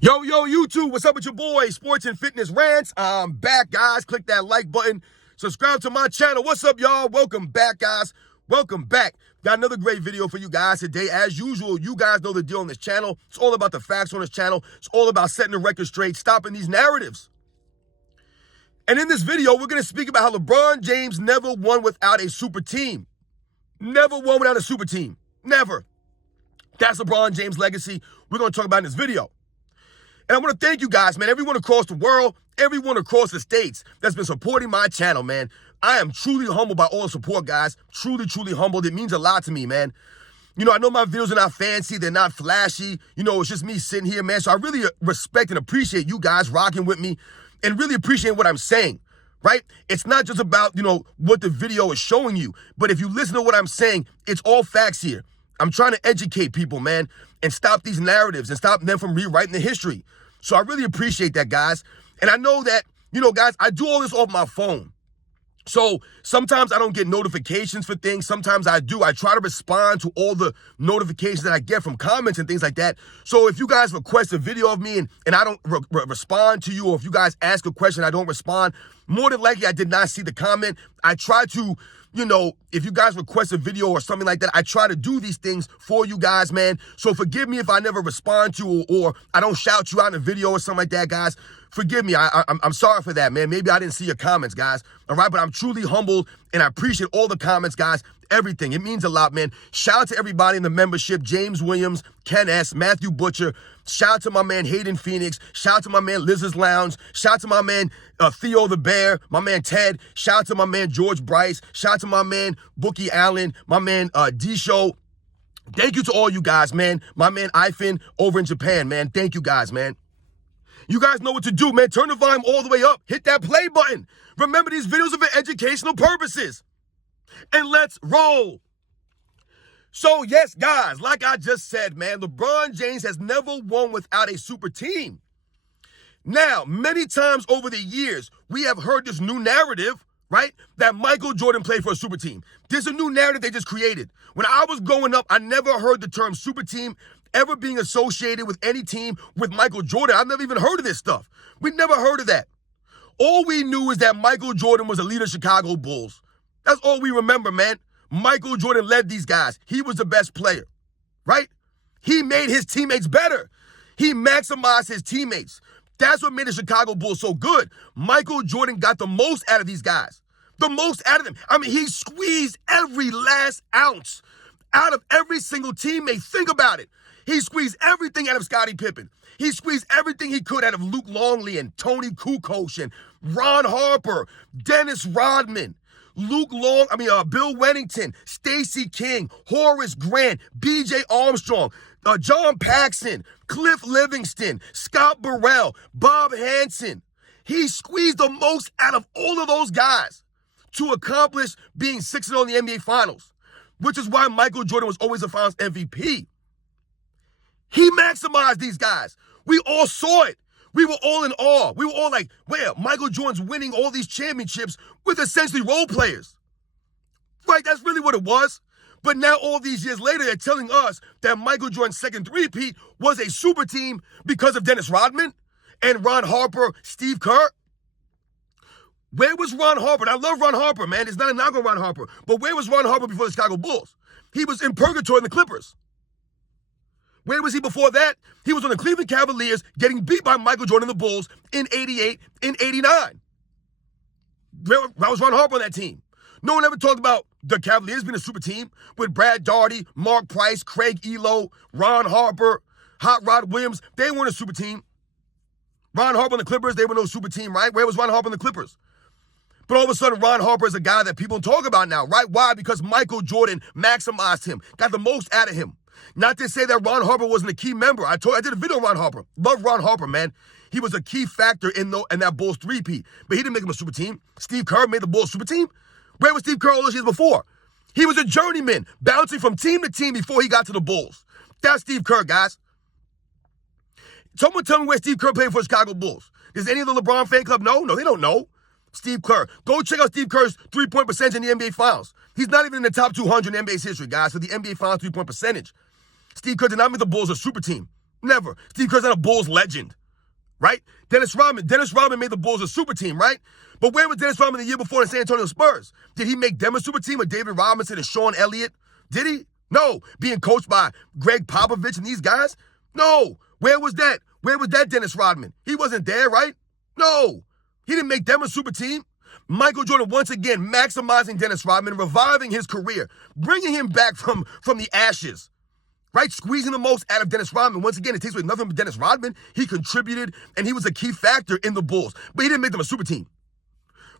Yo, YouTube, what's up with your boy, Sports and Fitness Rants? I'm back, guys. Click that like button. Subscribe to my channel. What's up, y'all? Welcome back, guys. Welcome back. Got another great video for you guys today. As usual, you guys know the deal on this channel. It's all about the facts on this channel. It's all about setting the record straight, stopping these narratives. And in this video, we're going to speak about how LeBron James never won without a super team. Never won without a super team. Never. That's LeBron James' legacy. We're going to talk about in this video. And I want to thank you guys, man, everyone across the world, everyone across the states that's been supporting my channel, man. I am truly humbled by all the support, guys. Truly, truly humbled. It means a lot to me, man. You know, I know my videos are not fancy. They're not flashy. You know, it's just me sitting here, man. So I really respect and appreciate you guys rocking with me and really appreciate what I'm saying, right? It's not just about, you know, what the video is showing you. But if you listen to what I'm saying, it's all facts here. I'm trying to educate people, man, and stop these narratives and stop them from rewriting the history. So I really appreciate that, guys. And I know that, you know, guys, I do all this off my phone. So sometimes I don't get notifications for things. Sometimes I do. I try to respond to all the notifications that I get from comments and things like that. So if you guys request a video of me and I don't respond to you, or if you guys ask a question, I don't respond, more than likely I did not see the comment. I try to, you know, if you guys request a video or something like that, I try to do these things for you guys, man. So forgive me if I never respond to you or I don't shout you out in a video or something like that, guys. Forgive me. I'm sorry for that, man. Maybe I didn't see your comments, guys. All right, but I'm truly humbled and I appreciate all the comments, guys. Everything. It means a lot, man. Shout out to everybody in the membership. James Williams, Ken S., Matthew Butcher. Shout out to my man Hayden Phoenix. Shout out to my man Liz's Lounge. Shout out to my man Theo the Bear. My man Ted. Shout out to my man George Bryce. Shout out to my man Bookie Allen. My man D-Show. Thank you to all you guys, man. My man Ifan over in Japan, man. Thank you guys, man. You guys know what to do, man. Turn the volume all the way up. Hit that play button. Remember, these videos are for educational purposes. And let's roll. So, yes, guys, like I just said, man, LeBron James has never won without a super team. Now, many times over the years, we have heard this new narrative, right, that Michael Jordan played for a super team. There's a new narrative they just created. When I was growing up, I never heard the term super team ever being associated with any team with Michael Jordan. I've never even heard of this stuff. We never heard of that. All we knew is that Michael Jordan was a leader of Chicago Bulls. That's all we remember, man. Michael Jordan led these guys. He was the best player, right? He made his teammates better. He maximized his teammates. That's what made the Chicago Bulls so good. Michael Jordan got the most out of these guys. The most out of them. I mean, he squeezed every last ounce out of every single teammate. Think about it. He squeezed everything out of Scottie Pippen. He squeezed everything he could out of Luke Longley and Tony Kukoc and Ron Harper, Dennis Rodman, Bill Wennington, Stacey King, Horace Grant, B.J. Armstrong, John Paxson, Cliff Livingston, Scott Burrell, Bob Hansen. He squeezed the most out of all of those guys to accomplish being 6-0 in the NBA Finals, which is why Michael Jordan was always a Finals MVP. He maximized these guys. We all saw it. We were all in awe. We were all like, well, Michael Jordan's winning all these championships with essentially role players. Right, that's really what it was. But now all these years later, they're telling us that Michael Jordan's second three-peat was a super team because of Dennis Rodman and Ron Harper, Steve Kerr. Where was Ron Harper? And I love Ron Harper, man. It's not a knock on Ron Harper. But where was Ron Harper before the Chicago Bulls? He was in purgatory in the Clippers. Where was he before that? He was on the Cleveland Cavaliers getting beat by Michael Jordan and the Bulls in 88, in 89. Where was Ron Harper on that team? No one ever talked about the Cavaliers being a super team with Brad Daugherty, Mark Price, Craig Elo, Ron Harper, Hot Rod Williams. They weren't a super team. Ron Harper on the Clippers, they were no super team, right? Where was Ron Harper on the Clippers? But all of a sudden, Ron Harper is a guy that people talk about now, right? Why? Because Michael Jordan maximized him, got the most out of him. Not to say that Ron Harper wasn't a key member. I did a video on Ron Harper. Love Ron Harper, man. He was a key factor in that Bulls three-peat. But he didn't make him a super team. Steve Kerr made the Bulls super team. Where was Steve Kerr all those years before? He was a journeyman, bouncing from team to team before he got to the Bulls. That's Steve Kerr, guys. Someone tell me where Steve Kerr played for the Chicago Bulls. Does any of the LeBron fan club know? No, they don't know. Steve Kerr. Go check out Steve Kerr's three-point percentage in the NBA Finals. He's not even in the top 200 in NBA's history, guys, for the NBA Finals three-point percentage. Steve Kerr did not make the Bulls a super team. Never. Steve Kerr's not a Bulls legend, right? Dennis Rodman made the Bulls a super team, right? But where was Dennis Rodman the year before in San Antonio Spurs? Did he make them a super team with David Robinson and Sean Elliott? Did he? No. Being coached by Greg Popovich and these guys? No. Where was that? Where was that Dennis Rodman? He wasn't there, right? No. He didn't make them a super team. Michael Jordan, once again, maximizing Dennis Rodman, reviving his career, bringing him back from the ashes, right? Squeezing the most out of Dennis Rodman. Once again, it takes away nothing but Dennis Rodman. He contributed, and he was a key factor in the Bulls, but he didn't make them a super team,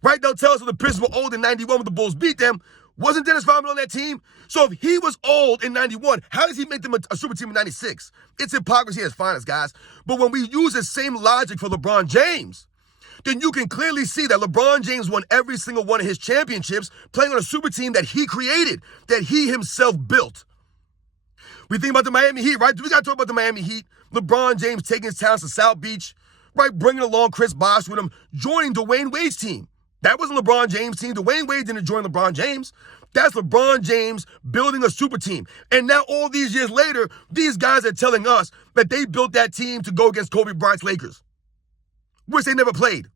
right? They'll tell us that the Pistons were old in 91 when the Bulls beat them. Wasn't Dennis Rodman on that team? So if he was old in 91, how does he make them a super team in 96? It's hypocrisy at its finest, guys. But when we use the same logic for LeBron James, then you can clearly see that LeBron James won every single one of his championships playing on a super team that he created, that he himself built. We think about the Miami Heat, right? We got to talk about the Miami Heat. LeBron James taking his talents to South Beach, right? Bringing along Chris Bosh with him, joining Dwayne Wade's team. That wasn't LeBron James' team. Dwayne Wade didn't join LeBron James. That's LeBron James building a super team. And now all these years later, these guys are telling us that they built that team to go against Kobe Bryant's Lakers, which they never played.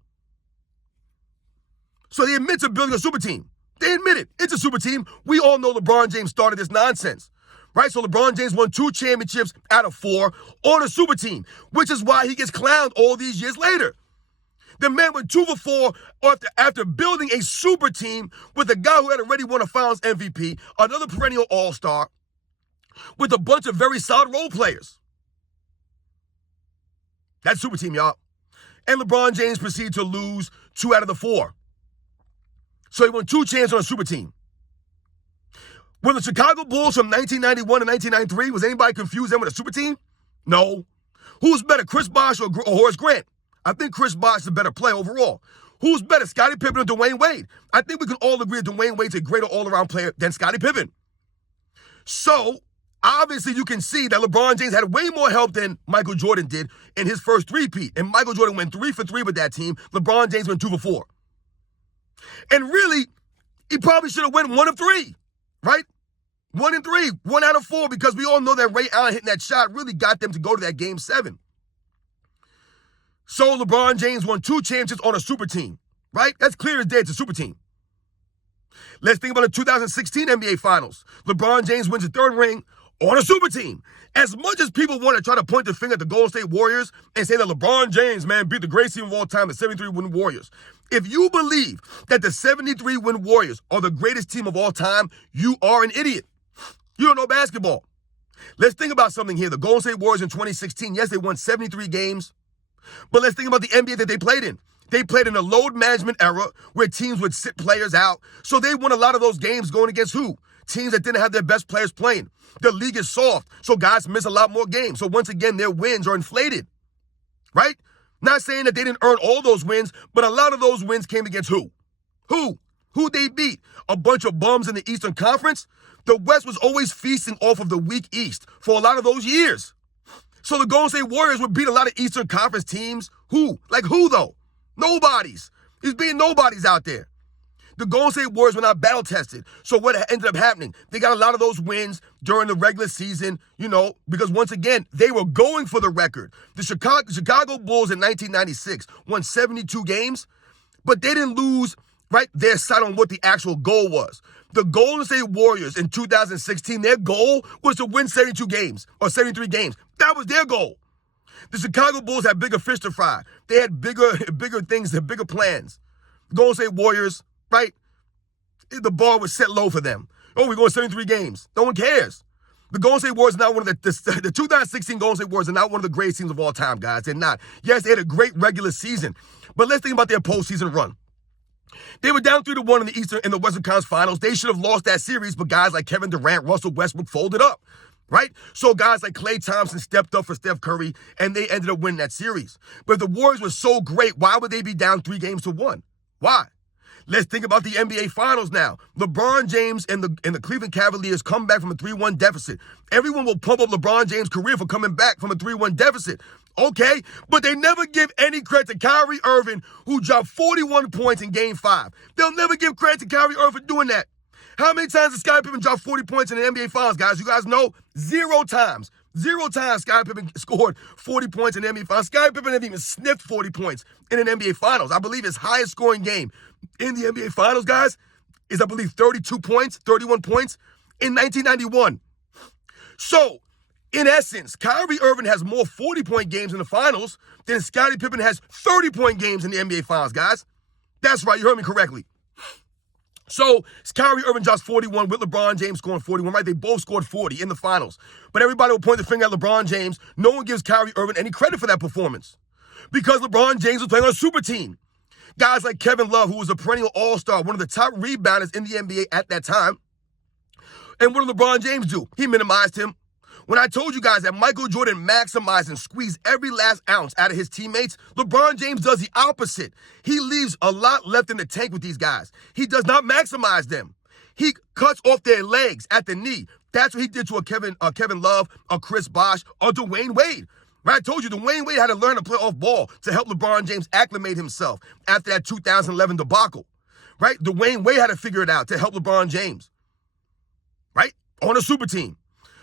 So they admit to building a super team. They admit it. It's a super team. We all know LeBron James started this nonsense, right? So LeBron James won 2 championships out of 4 on a super team, which is why he gets clowned all these years later. The man went 2 for 4 after building a super team with a guy who had already won a Finals MVP, another perennial All-Star, with a bunch of very solid role players. That's super team, y'all. And LeBron James proceeded to lose 2 out of the 4. So he won 2 championships on a super team. Were the Chicago Bulls from 1991 to 1993, was anybody confused them with a super team? No. Who's better, Chris Bosh or Horace Grant? I think Chris Bosh is a better player overall. Who's better, Scottie Pippen or Dwayne Wade? I think we can all agree that Dwayne Wade's a greater all-around player than Scottie Pippen. So, obviously, you can see that LeBron James had way more help than Michael Jordan did in his first three-peat. And Michael Jordan went 3 for 3 with that team. LeBron James went 2 for 4. And really, he probably should have went 1 of 3, right? 1 and 3, 1 out of 4, because we all know that Ray Allen hitting that shot really got them to go to that Game 7. So LeBron James won 2 championships on a super team, right? That's clear as day. It's a super team. Let's think about the 2016 NBA Finals. LeBron James wins a 3rd ring on a super team. As much as people want to try to point the finger at the Golden State Warriors and say that LeBron James, man, beat the greatest team of all time, the 73-win Warriors. If you believe that the 73-win Warriors are the greatest team of all time, you are an idiot. You don't know basketball. Let's think about something here. The Golden State Warriors in 2016, yes, they won 73 games. But let's think about the NBA that they played in. They played in a load management era where teams would sit players out. So they won a lot of those games going against who? Teams that didn't have their best players playing. The league is soft, so guys miss a lot more games. So once again, their wins are inflated, right? Not saying that they didn't earn all those wins, but a lot of those wins came against who? Who they beat? A bunch of bums in the Eastern Conference? The West was always feasting off of the weak East for a lot of those years. So the Golden State Warriors would beat a lot of Eastern Conference teams. Who? Like who, though? Nobodies. He's beating nobodies out there. The Golden State Warriors were not battle-tested. So what ended up happening? They got a lot of those wins during the regular season, because once again, they were going for the record. The Chicago Bulls in 1996 won 72 games, but they didn't lose, right, their sight on what the actual goal was. The Golden State Warriors in 2016, their goal was to win 72 games or 73 games. That was their goal. The Chicago Bulls had bigger fish to fry. They had bigger things, they had bigger plans. The Golden State Warriors, right? The bar was set low for them. Oh, we're going 73 games. No one cares. The Golden State Warriors are not one of the 2016 Golden State Warriors are not one of the greatest teams of all time, guys. They're not. Yes, they had a great regular season, but let's think about their postseason run. They were down 3-1 in the Western Conference Finals. They should have lost that series, but guys like Kevin Durant, Russell Westbrook folded up, right? So guys like Klay Thompson stepped up for Steph Curry, and they ended up winning that series. But if the Warriors were so great, why would they be down 3-1? Why? Let's think about the NBA Finals now. LeBron James and the Cleveland Cavaliers come back from a 3-1 deficit. Everyone will pump up LeBron James' career for coming back from a 3-1 deficit. Okay, but they never give any credit to Kyrie Irving, who dropped 41 points in Game 5. They'll never give credit to Kyrie Irving for doing that. How many times did Scottie Pippen drop 40 points in the NBA Finals, guys? You guys know? 0 times. 0 times Scottie Pippen scored 40 points in the NBA Finals. Scottie Pippen never even sniffed 40 points in an NBA Finals. I believe his highest scoring game in the NBA Finals, guys, is, I believe, 31 points in 1991. So, in essence, Kyrie Irving has more 40-point games in the finals than Scottie Pippen has 30-point games in the NBA Finals, guys. That's right, you heard me correctly. So, Kyrie Irving drops 41 with LeBron James scoring 41, right? They both scored 40 in the finals. But everybody will point the finger at LeBron James. No one gives Kyrie Irving any credit for that performance because LeBron James was playing on a super team. Guys like Kevin Love, who was a perennial all-star, one of the top rebounders in the NBA at that time. And what did LeBron James do? He minimized him. When I told you guys that Michael Jordan maximized and squeezed every last ounce out of his teammates, LeBron James does the opposite. He leaves a lot left in the tank with these guys. He does not maximize them. He cuts off their legs at the knee. That's what he did to a Kevin Love, a Chris Bosh, or Dwayne Wade. Right? I told you, Dwayne Wade had to learn to play off ball to help LeBron James acclimate himself after that 2011 debacle. Right? Dwayne Wade had to figure it out to help LeBron James. Right? On a super team.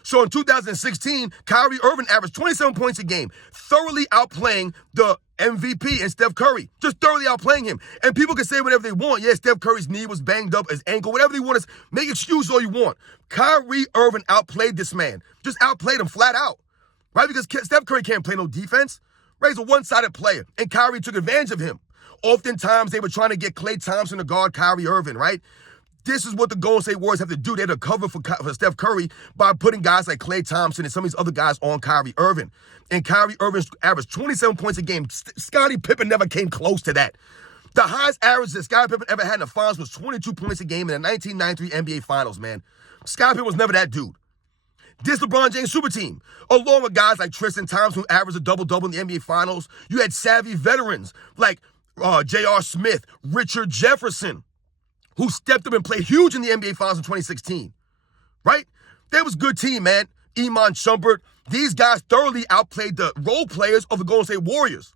So in 2016, Kyrie Irving averaged 27 points a game, thoroughly outplaying the MVP and Steph Curry, just thoroughly outplaying him. And people can say whatever they want. Yeah, Steph Curry's knee was banged up, his ankle, whatever they want. Make excuses all you want. Kyrie Irving outplayed this man, just outplayed him flat out, right? Because Steph Curry can't play no defense, right? He's a one-sided player, and Kyrie took advantage of him. Oftentimes, they were trying to get Klay Thompson to guard Kyrie Irving, right? This is what the Golden State Warriors have to do. They have to cover for Steph Curry by putting guys like Klay Thompson and some of these other guys on Kyrie Irving. And Kyrie Irving averaged 27 points a game. Scottie Pippen never came close to that. The highest average that Scottie Pippen ever had in the finals was 22 points a game in the 1993 NBA Finals, man. Scottie Pippen was never that dude. This LeBron James super team, along with guys like Tristan Thompson, who averaged a double-double in the NBA Finals. You had savvy veterans like J.R. Smith, Richard Jefferson, who stepped up and played huge in the NBA Finals in 2016, right? That was a good team, man. Iman Shumpert. These guys thoroughly outplayed the role players of the Golden State Warriors,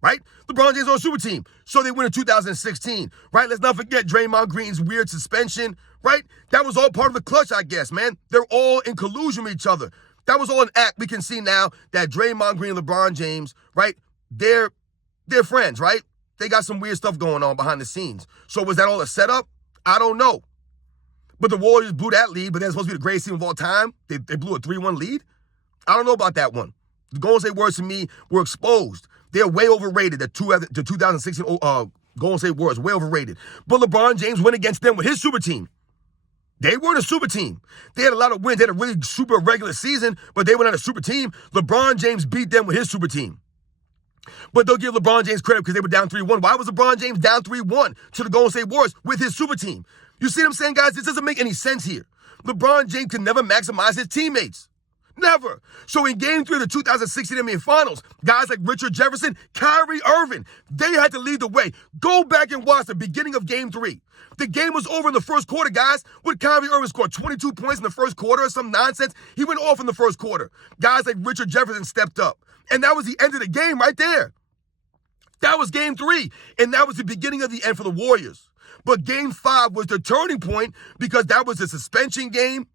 right? LeBron James on a super team. So they win in 2016, right? Let's not forget Draymond Green's weird suspension, right? That was all part of the clutch, I guess, man. They're all in collusion with each other. That was all an act. We can see now that Draymond Green and LeBron James, right? They're friends, right? They got some weird stuff going on behind the scenes. So was that all a setup? I don't know. But the Warriors blew that lead, but they're supposed to be the greatest team of all time. They blew a 3-1 lead. I don't know about that one. The Golden State Warriors, to me, were exposed. They're way overrated. The 2016 Golden State Warriors, way overrated. But LeBron James went against them with his super team. They weren't a super team. They had a lot of wins. They had a really super regular season, but they were not a super team. LeBron James beat them with his super team. But they'll give LeBron James credit because they were down 3-1. Why was LeBron James down 3-1 to the Golden State Warriors with his super team? You see what I'm saying, guys? This doesn't make any sense here. LeBron James can never maximize his teammates. Never. So in Game 3 of the 2016 NBA Finals, guys like Richard Jefferson, Kyrie Irving, they had to lead the way. Go back and watch the beginning of Game 3. The game was over in the first quarter, guys. When Kyrie Irving scored 22 points in the first quarter or some nonsense, he went off in the first quarter. Guys like Richard Jefferson stepped up. And that was the end of the game right there. That was Game 3. And that was the beginning of the end for the Warriors. But Game 5 was the turning point because that was a suspension game,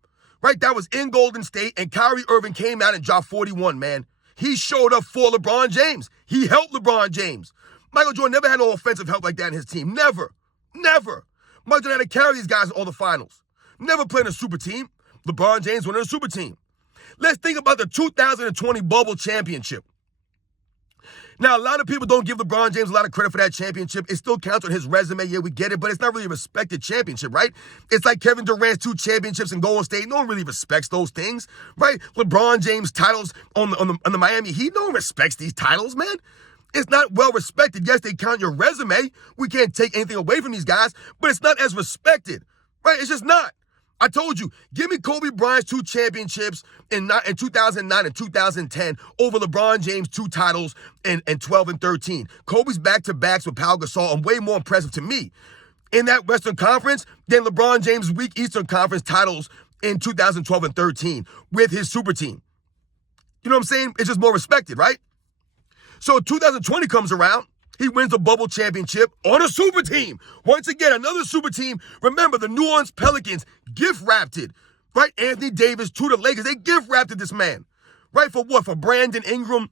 right? That was in Golden State. And Kyrie Irving came out and dropped 41, man. He showed up for LeBron James. He helped LeBron James. Michael Jordan never had no offensive help like that in his team. Never. Never. Michael Jordan had to carry these guys in all the finals. Never played in a super team. LeBron James went in a super team. Let's think about the 2020 Bubble Championship. Now, a lot of people don't give LeBron James a lot of credit for that championship. It still counts on his resume. Yeah, we get it, but it's not really a respected championship, right? It's like Kevin Durant's 2 championships in Golden State. No one really respects those things, right? LeBron James' titles on the Miami Heat. No one respects these titles, man. It's not well respected. Yes, they count your resume. We can't take anything away from these guys, but it's not as respected, right? It's just not. I told you, give me Kobe Bryant's 2 championships in 2009 and 2010 over LeBron James' 2 titles in 12 and 13. Kobe's back-to-backs with Pau Gasol are way more impressive to me in that Western Conference than LeBron James' weak Eastern Conference titles in 2012 and 13 with his super team. You know what I'm saying? It's just more respected, right? So 2020 comes around. He wins the bubble championship on a super team. Once again, another super team. Remember, the New Orleans Pelicans gift-wrapped it right? Anthony Davis to the Lakers. They gift wrapped this man, right? For what? For Brandon Ingram.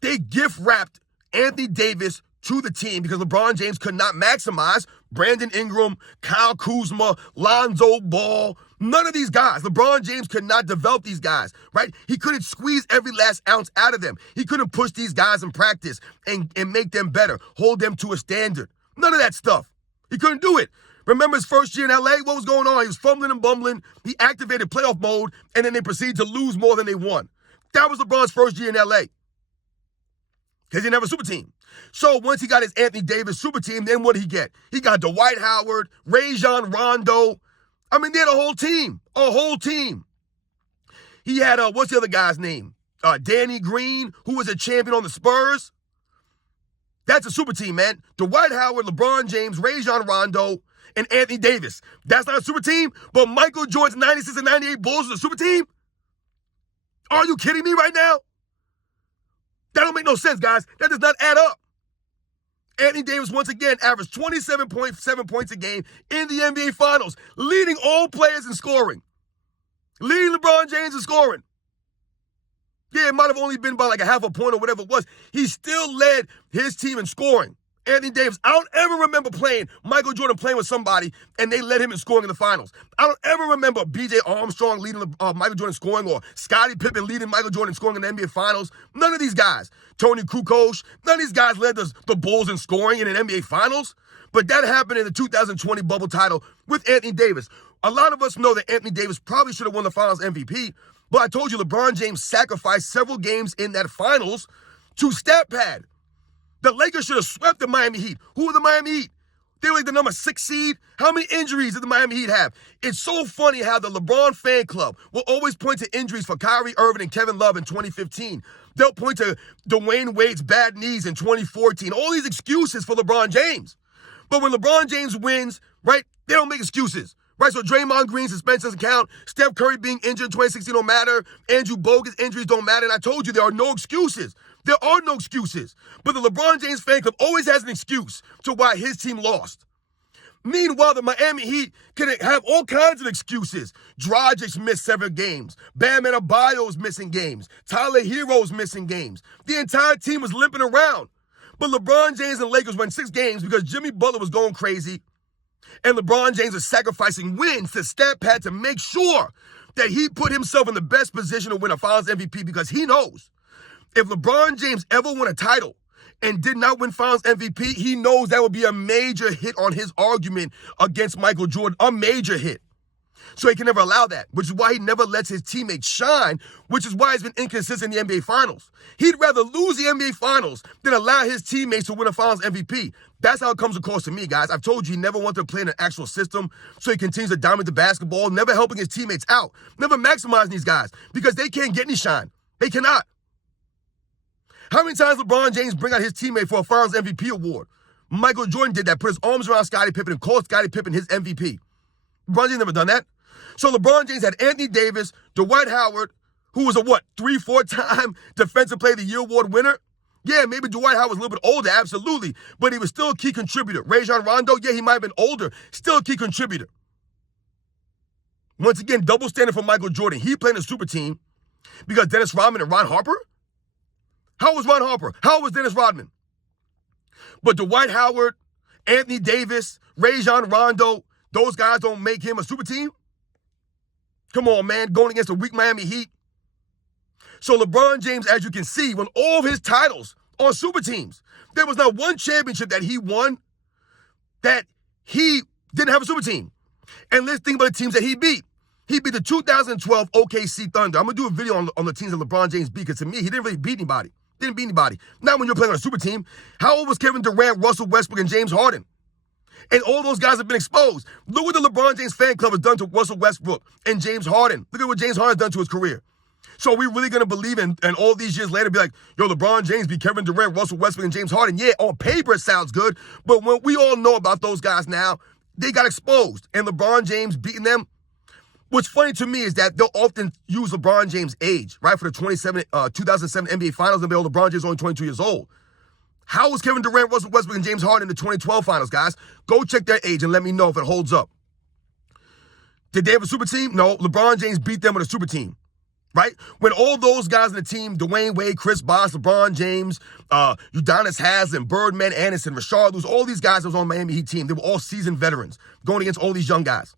They gift wrapped Anthony Davis to the team because LeBron James could not maximize Brandon Ingram, Kyle Kuzma, Lonzo Ball, none of these guys. LeBron James could not develop these guys, right? He couldn't squeeze every last ounce out of them. He couldn't push these guys in practice and make them better, hold them to a standard. None of that stuff. He couldn't do it. Remember his first year in LA? What was going on? He was fumbling and bumbling. He activated playoff mode, and then they proceeded to lose more than they won. That was LeBron's first year in LA. Because he didn't have a super team. So once he got his Anthony Davis super team, then what did he get? He got Dwight Howard, Rajon Rondo. I mean, they had a whole team. A whole team. He had, what's the other guy's name? Danny Green, who was a champion on the Spurs. That's a super team, man. Dwight Howard, LeBron James, Rajon Rondo, and Anthony Davis. That's not a super team, but Michael Jordan's 96 and 98 Bulls is a super team? Are you kidding me right now? That don't make no sense, guys. That does not add up. Anthony Davis, once again, averaged 27.7 points a game in the NBA Finals, leading all players in scoring. Leading LeBron James in scoring. Yeah, it might have only been by like a half a point or whatever it was. He still led his team in scoring. Anthony Davis, I don't ever remember Michael Jordan playing with somebody and they led him in scoring in the finals. I don't ever remember B.J. Armstrong leading Michael Jordan scoring or Scottie Pippen leading Michael Jordan scoring in the NBA Finals. None of these guys. Tony Kukoc, none of these guys led the Bulls in scoring in an NBA Finals. But that happened in the 2020 bubble title with Anthony Davis. A lot of us know that Anthony Davis probably should have won the Finals MVP, but I told you LeBron James sacrificed several games in that Finals to stat pad. The Lakers should have swept the Miami Heat. Who were the Miami Heat? They were like the number 6 seed. How many injuries did the Miami Heat have? It's so funny how the LeBron fan club will always point to injuries for Kyrie Irving and Kevin Love in 2015. They'll point to Dwayne Wade's bad knees in 2014. All these excuses for LeBron James. But when LeBron James wins, right, they don't make excuses. Right, so Draymond Green's suspension doesn't count. Steph Curry being injured in 2016 don't matter. Andrew Bogut's injuries don't matter. And I told you there are no excuses. There are no excuses. But the LeBron James fan club always has an excuse to why his team lost. Meanwhile, the Miami Heat can have all kinds of excuses. Dragic's missed several games. Bam Adebayo's missing games. Tyler Hero's missing games. The entire team was limping around. But LeBron James and Lakers won 6 games because Jimmy Butler was going crazy. And LeBron James is sacrificing wins to stat pad to make sure that he put himself in the best position to win a Finals MVP because he knows if LeBron James ever won a title and did not win Finals MVP, he knows that would be a major hit on his argument against Michael Jordan, a major hit. So he can never allow that, which is why he never lets his teammates shine, which is why he's been inconsistent in the NBA Finals. He'd rather lose the NBA Finals than allow his teammates to win a Finals MVP. That's how it comes across to me, guys. I've told you he never wanted to play in an actual system, so he continues to dominate the basketball, never helping his teammates out, never maximizing these guys because they can't get any shine. They cannot. How many times LeBron James bring out his teammate for a Finals MVP award? Michael Jordan did that, put his arms around Scottie Pippen and called Scottie Pippen his MVP. LeBron James never done that. So LeBron James had Anthony Davis, Dwight Howard, who was a 3-4-time Defensive Player of the Year award winner. Yeah, maybe Dwight Howard was a little bit older, absolutely, but he was still a key contributor. Rajon Rondo, yeah, he might have been older, still a key contributor. Once again, double standard for Michael Jordan. He played in a super team because Dennis Rodman and Ron Harper? How was Ron Harper? How was Dennis Rodman? But Dwight Howard, Anthony Davis, Rajon Rondo, those guys don't make him a super team? Come on, man, going against a weak Miami Heat. So LeBron James, as you can see, won all of his titles on super teams. There was not one championship that he won that he didn't have a super team. And let's think about the teams that he beat. He beat the 2012 OKC Thunder. I'm going to do a video on the teams that LeBron James beat, because to me, he didn't really beat anybody. Didn't beat anybody. Not when you're playing on a super team. How old was Kevin Durant, Russell Westbrook, and James Harden? And all those guys have been exposed. Look what the LeBron James fan club has done to Russell Westbrook and James Harden. Look at what James Harden's done to his career. So are we really going to believe in, and all these years later be like, yo, LeBron James beat Kevin Durant, Russell Westbrook, and James Harden? Yeah, on paper it sounds good, but when we all know about those guys now, they got exposed. And LeBron James beating them. What's funny to me is that they'll often use LeBron James' age, right, for the 2007 NBA Finals, and LeBron James is only 22 years old. How was Kevin Durant, Russell Westbrook, and James Harden in the 2012 Finals, guys? Go check their age and let me know if it holds up. Did they have a super team? No. LeBron James beat them with a super team. Right? When all those guys in the team, Dwayne Wade, Chris Bosh, LeBron James, Udonis Haslem, Birdman, Anderson, Rashard Lewis, all these guys that was on the Miami Heat team, they were all seasoned veterans going against all these young guys.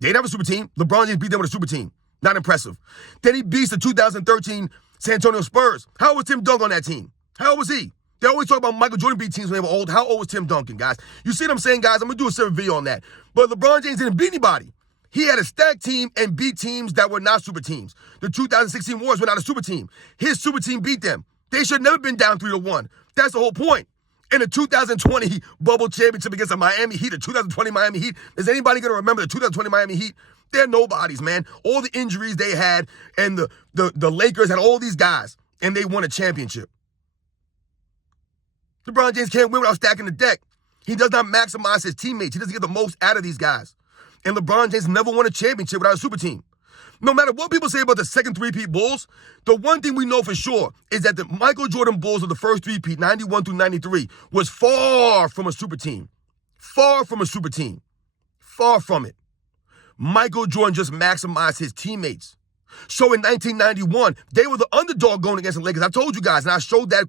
They didn't have a super team. LeBron James beat them with a super team. Not impressive. Then he beats the 2013 San Antonio Spurs. How was Tim Duncan on that team? How old was he? They always talk about Michael Jordan beat teams when they were old. How old was Tim Duncan, guys? You see what I'm saying, guys? I'm going to do a separate video on that. But LeBron James didn't beat anybody. He had a stacked team and beat teams that were not super teams. The 2016 Warriors were not a super team. His super team beat them. They should have never been down 3-1. That's the whole point. In the 2020 bubble championship against the Miami Heat, the 2020 Miami Heat, is anybody going to remember the 2020 Miami Heat? They're nobodies, man. All the injuries they had, and the Lakers had all these guys, and they won a championship. LeBron James can't win without stacking the deck. He does not maximize his teammates. He doesn't get the most out of these guys. And LeBron James never won a championship without a super team. No matter what people say about the second three-peat Bulls, the one thing we know for sure is that the Michael Jordan Bulls of the first three-peat, 91 through 93, was far from a super team. Far from a super team. Far from it. Michael Jordan just maximized his teammates. So in 1991, they were the underdog going against the Lakers. I told you guys, and I showed that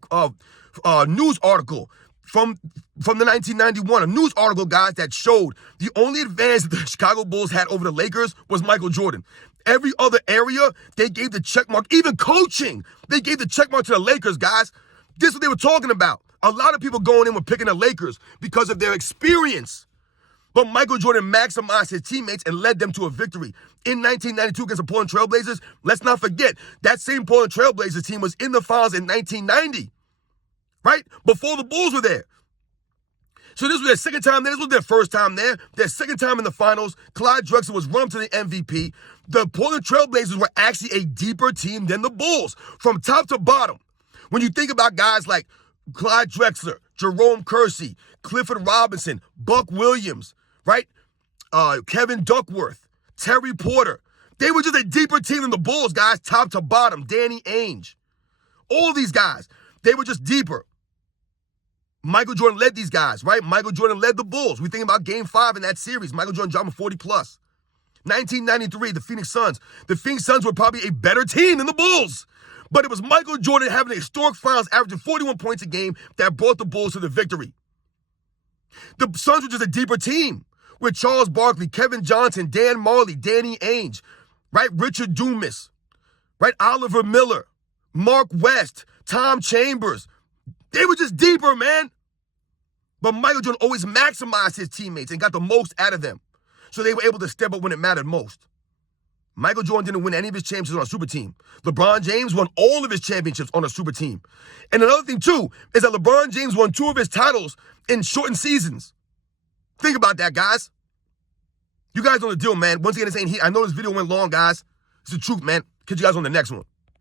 news article from the 1991, a news article, guys, that showed the only advantage that the Chicago Bulls had over the Lakers was Michael Jordan. Every other area, they gave the check mark. Even coaching, they gave the check mark to the Lakers, guys. This is what they were talking about. A lot of people going in were picking the Lakers because of their experience. But Michael Jordan maximized his teammates and led them to a victory. In 1992 against the Portland Trailblazers, let's not forget, that same Portland Trailblazers team was in the finals in 1990. Right? Before the Bulls were there. So this was their second time there. This was their first time there. Their second time in the finals. Clyde Drexler was run to the MVP. The Portland Trailblazers were actually a deeper team than the Bulls from top to bottom. When you think about guys like Clyde Drexler, Jerome Kersey, Clifford Robinson, Buck Williams, right? Kevin Duckworth, Terry Porter. They were just a deeper team than the Bulls, guys, top to bottom. Danny Ainge. All these guys, they were just deeper. Michael Jordan led these guys, right? Michael Jordan led the Bulls. We think about Game 5 in that series. Michael Jordan dropped 40+. 1993, the Phoenix Suns. The Phoenix Suns were probably a better team than the Bulls. But it was Michael Jordan having a historic finals, averaging 41 points a game, that brought the Bulls to the victory. The Suns were just a deeper team with Charles Barkley, Kevin Johnson, Dan Marley, Danny Ainge, right? Richard Dumas, right? Oliver Miller, Mark West, Tom Chambers. They were just deeper, man. But Michael Jordan always maximized his teammates and got the most out of them. So they were able to step up when it mattered most. Michael Jordan didn't win any of his championships on a super team. LeBron James won all of his championships on a super team. And another thing, too, is that LeBron James won 2 of his titles in shortened seasons. Think about that, guys. You guys know the deal, man. Once again, this ain't Heat. I know this video went long, guys. It's the truth, man. Catch you guys on the next one.